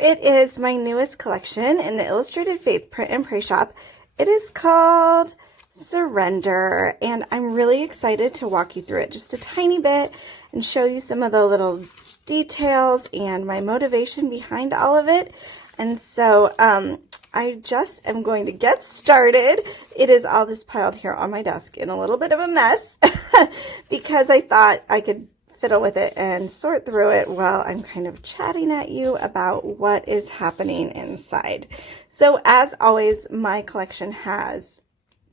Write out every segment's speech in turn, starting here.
it is, my newest collection in the Illustrated Faith print and pray shop. It is called Surrender, and I'm really excited to walk you through it just a tiny bit and show you some of the little details and my motivation behind all of it. And so I just am going to get started. It is all just piled here on my desk in a little bit of a mess because I thought I could fiddle with it and sort through it while I'm kind of chatting at you about what is happening inside. So as always, my collection has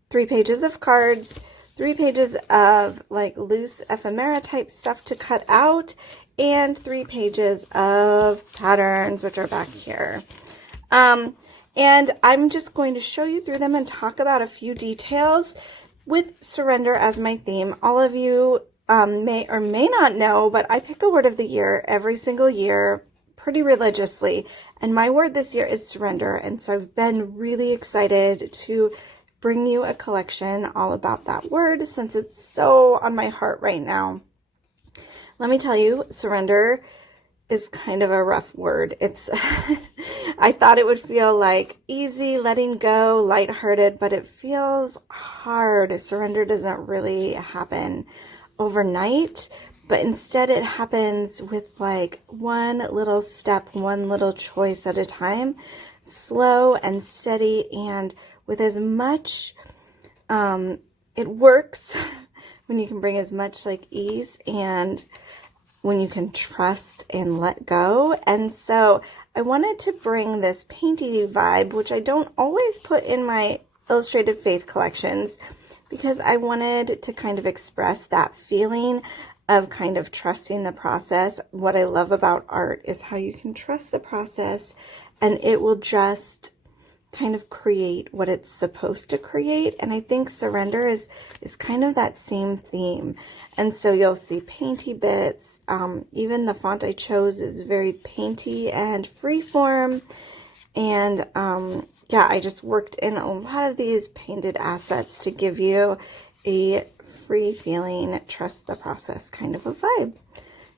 3 pages of cards, 3 pages of like loose ephemera type stuff to cut out, and 3 pages of patterns, which are back here. And I'm just going to show you through them and talk about a few details with surrender as my theme. All of you may or may not know, but I pick a word of the year every single year pretty religiously. And my word this year is surrender. And so I've been really excited to bring you a collection all about that word since it's so on my heart right now. Let me tell you, surrender is kind of a rough word. It's, I thought it would feel like easy, letting go, lighthearted, but it feels hard. Surrender doesn't really happen overnight, but instead it happens with like one little step, one little choice at a time, slow and steady, and with as much, it works when you can bring as much like ease and when you can trust and let go. And so I wanted to bring this painty vibe, which I don't always put in my Illustrated Faith collections, because I wanted to kind of express that feeling of kind of trusting the process. What I love about art is how you can trust the process and it will just kind of create what it's supposed to create. And I think surrender is kind of that same theme. And so you'll see painty bits. Even the font I chose is very painty and freeform. And yeah, I just worked in a lot of these painted assets to give you a free feeling, trust the process kind of a vibe.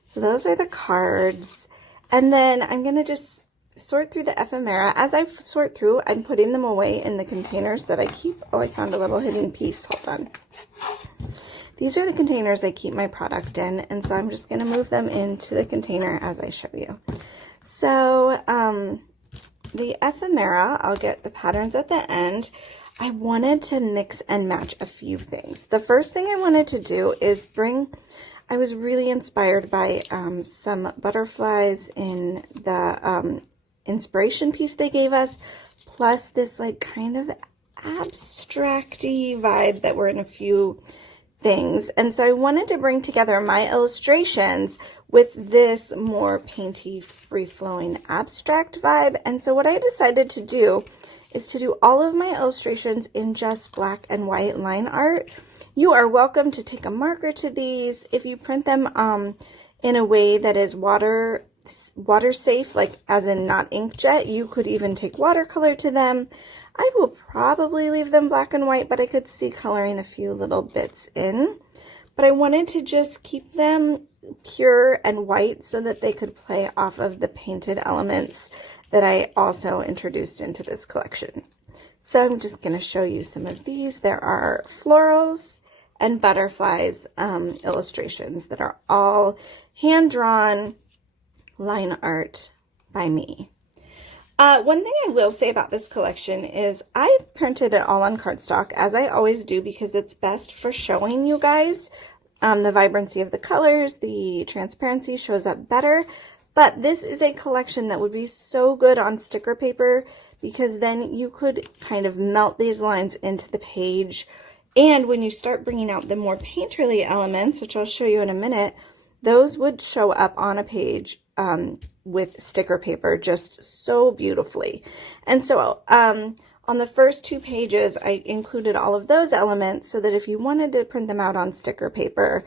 So those are the cards. And then I'm going to just sort through the ephemera. As I sort through, I'm putting them away in the containers that I keep. Oh, I found a little hidden piece. Hold on. These are the containers I keep my product in. And so I'm just going to move them into the container as I show you. So, the ephemera, I'll get the patterns at the end. I wanted to mix and match a few things. The first thing I wanted to do is I was really inspired by some butterflies in the inspiration piece they gave us, plus this like kind of abstract-y vibe that were in a few things. And so I wanted to bring together my illustrations with this more painty, free-flowing abstract vibe. And so what I decided to do is to do all of my illustrations in just black and white line art. You are welcome to take a marker to these. If you print them in a way that is water safe, like as in not inkjet, you could even take watercolor to them. I will probably leave them black and white, but I could see coloring a few little bits in. But I wanted to just keep them pure and white so that they could play off of the painted elements that I also introduced into this collection. So I'm just going to show you some of these. There are florals and butterflies illustrations that are all hand-drawn line art by me. One thing I will say about this collection is I printed it all on cardstock, as I always do, because it's best for showing you guys the vibrancy of the colors. The transparency shows up better. But this is a collection that would be so good on sticker paper, because then you could kind of melt these lines into the page. And when you start bringing out the more painterly elements, which I'll show you in a minute, those would show up on a page with sticker paper just so beautifully. And so on the first 2 pages, I included all of those elements so that if you wanted to print them out on sticker paper,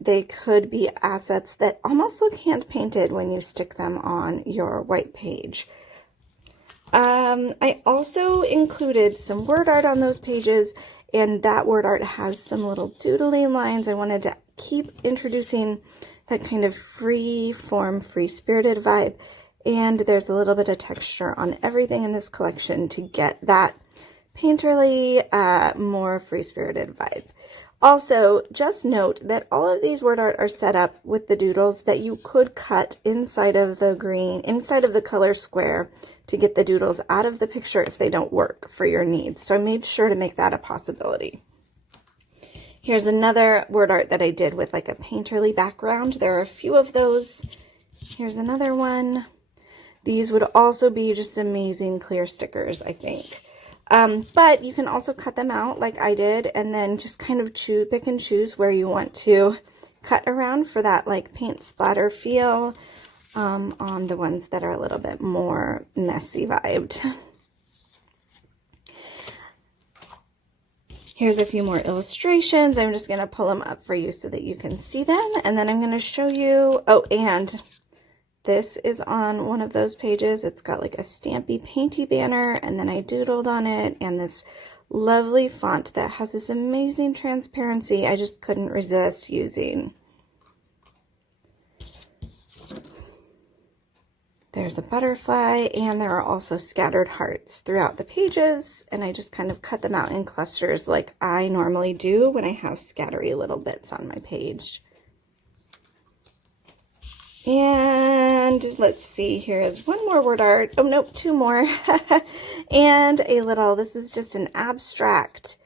they could be assets that almost look hand painted when you stick them on your white page. I also included some word art on those pages, and that word art has some little doodling lines. I wanted to keep introducing that kind of free form, free spirited vibe. and there's a little bit of texture on everything in this collection to get that painterly, more free-spirited vibe. Also, just note that all of these word art are set up with the doodles that you could cut inside of the color square to get the doodles out of the picture if they don't work for your needs. So I made sure to make that a possibility. Here's another word art that I did with like a painterly background. There are a few of those. Here's another one. These would also be just amazing clear stickers, I think. But you can also cut them out like I did and then just kind of pick and choose where you want to cut around for that like paint splatter feel on the ones that are a little bit more messy vibed. Here's a few more illustrations. I'm just going to pull them up for you so that you can see them. And then I'm going to show you, oh, and this is on one of those pages. It's got like a stampy painty banner, and then I doodled on it, and this lovely font that has this amazing transparency I just couldn't resist using. There's a butterfly, and there are also scattered hearts throughout the pages, and I just kind of cut them out in clusters like I normally do when I have scattery little bits on my page. And let's see, here is one more word art. Oh, nope, two more. And a little, this is just an abstract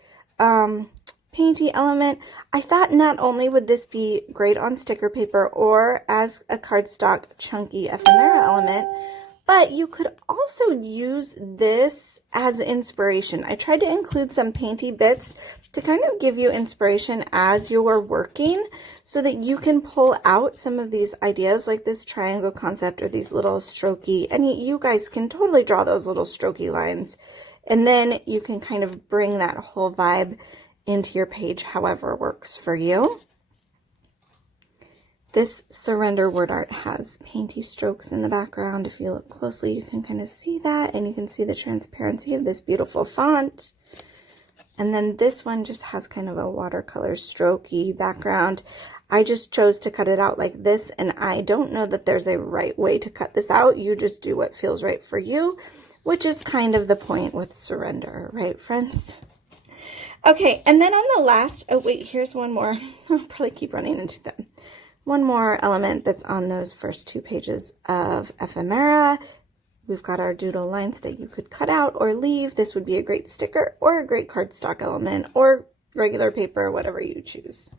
painty element. I thought not only would this be great on sticker paper or as a cardstock chunky ephemera element, but you could also use this as inspiration. I tried to include some painty bits to kind of give you inspiration as you're working so that you can pull out some of these ideas like this triangle concept or these little strokey, and you guys can totally draw those little strokey lines. And then you can kind of bring that whole vibe into your page however works for you. This surrender word art has painty strokes in the background. If you look closely, you can kind of see that, and you can see the transparency of this beautiful font. And then this one just has kind of a watercolor strokey background. I just chose to cut it out like this, and I don't know that there's a right way to cut this out. You just do what feels right for you, which is kind of the point with surrender, right, friends? Okay, and then on the last, oh wait, here's one more. I'll probably keep running into them. One more element that's on those first two pages of Ephemera. We've got our doodle lines that you could cut out or leave. This would be a great sticker or a great cardstock element or regular paper, whatever you choose.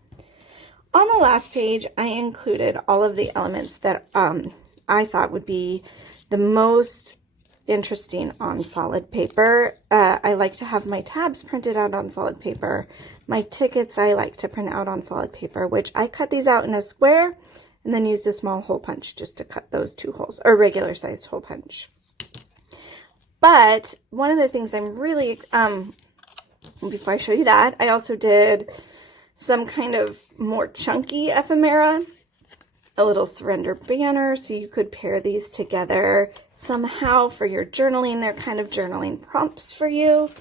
On the last page, I included all of the elements that I thought would be the most interesting on solid paper. I like to have my tabs printed out on solid paper. My tickets I like to print out on solid paper, which I cut these out in a square and then used a small hole punch just to cut those two holes, or regular sized hole punch. But one of the things I'm really, before I show you that, I also did some kind of more chunky ephemera, a little surrender banner, so you could pair these together somehow for your journaling. They're kind of journaling prompts for you.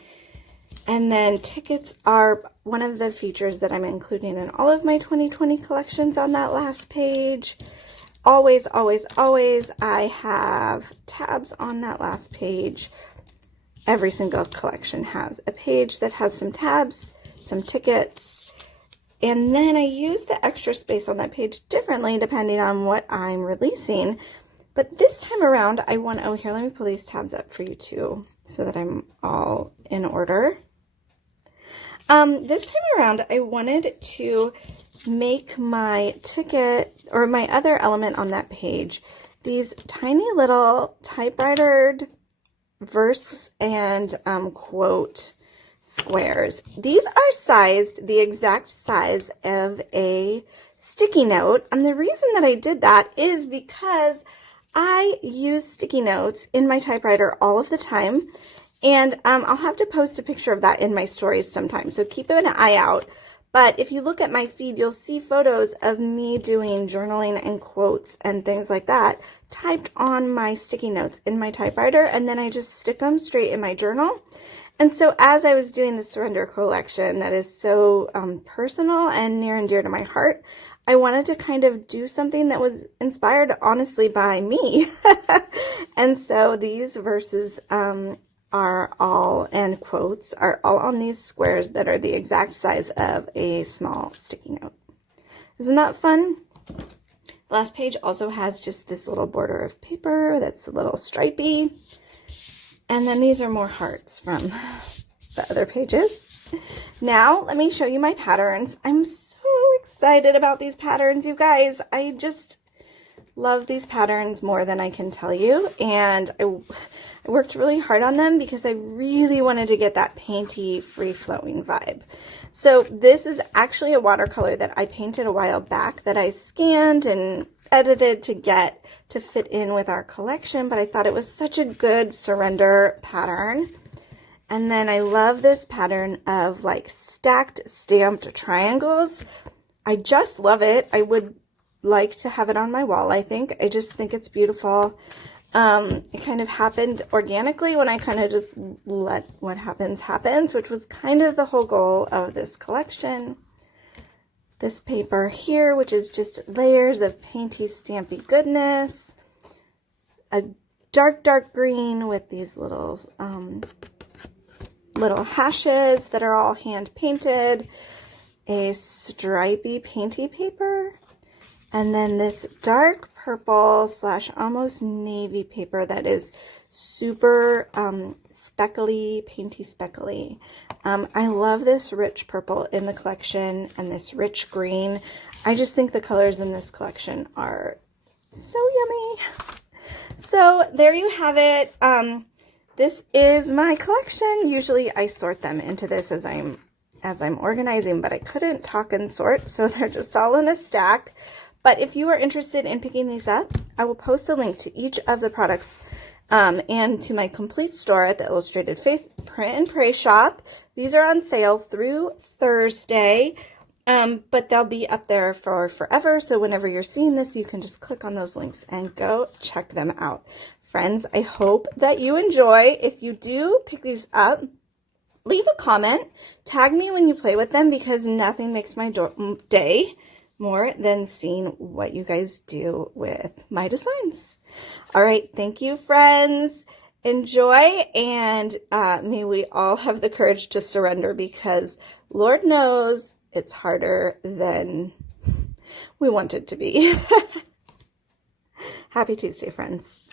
And then tickets are one of the features that I'm including in all of my 2020 collections on that last page. Always, always, always, I have tabs on that last page. Every single collection has a page that has some tabs, some tickets, and then I use the extra space on that page differently depending on what I'm releasing. But this time around, I want, oh, here, let me pull these tabs up for you too, so that I'm all in order. This time around, I wanted to make my ticket, or my other element on that page, these tiny little typewritered verse and quote squares. These are sized the exact size of a sticky note, and the reason that I did that is because I use sticky notes in my typewriter all of the time, and I'll have to post a picture of that in my stories sometime, so keep an eye out. But if you look at my feed, you'll see photos of me doing journaling and quotes and things like that typed on my sticky notes in my typewriter, and then I just stick them straight in my journal. And so as I was doing the surrender collection that is so personal and near and dear to my heart, I wanted to kind of do something that was inspired, honestly, by me. And so these verses are all, and quotes, are all on these squares that are the exact size of a small sticky note. Isn't that fun? The last page also has just this little border of paper that's a little stripey. And then these are more hearts from the other pages. Now, let me show you my patterns. I'm so excited about these patterns, you guys. I just love these patterns more than I can tell you. And I worked really hard on them because I really wanted to get that painty, free-flowing vibe. So this is actually a watercolor that I painted a while back that I scanned and edited to get to fit in with our collection, but I thought it was such a good surrender pattern. And then I love this pattern of like stacked stamped triangles. I just love it. I would like to have it on my wall, I think. I just think it's beautiful. It kind of happened organically when I kind of just let what happens, which was kind of the whole goal of this collection. This paper here, which is just layers of painty, stampy goodness. A dark green with these little hashes that are all hand painted. A stripy painty paper. And then this dark purple / almost navy paper that is super speckly, painty speckly. I love this rich purple in the collection and this rich green. I just think the colors in this collection are so yummy. So there you have it. This is my collection. Usually I sort them into this as I'm organizing, but I couldn't talk and sort, so they're just all in a stack. But if you are interested in picking these up, I will post a link to each of the products and to my complete store at the Illustrated Faith Print and Pray shop. These are on sale through Thursday, but they'll be up there for forever. So whenever you're seeing this, you can just click on those links and go check them out. Friends, I hope that you enjoy. If you do pick these up, leave a comment. Tag me when you play with them, because nothing makes my day more than seeing what you guys do with my designs. All right, thank you, friends. Enjoy, and may we all have the courage to surrender, because Lord knows it's harder than we want it to be. Happy Tuesday, friends.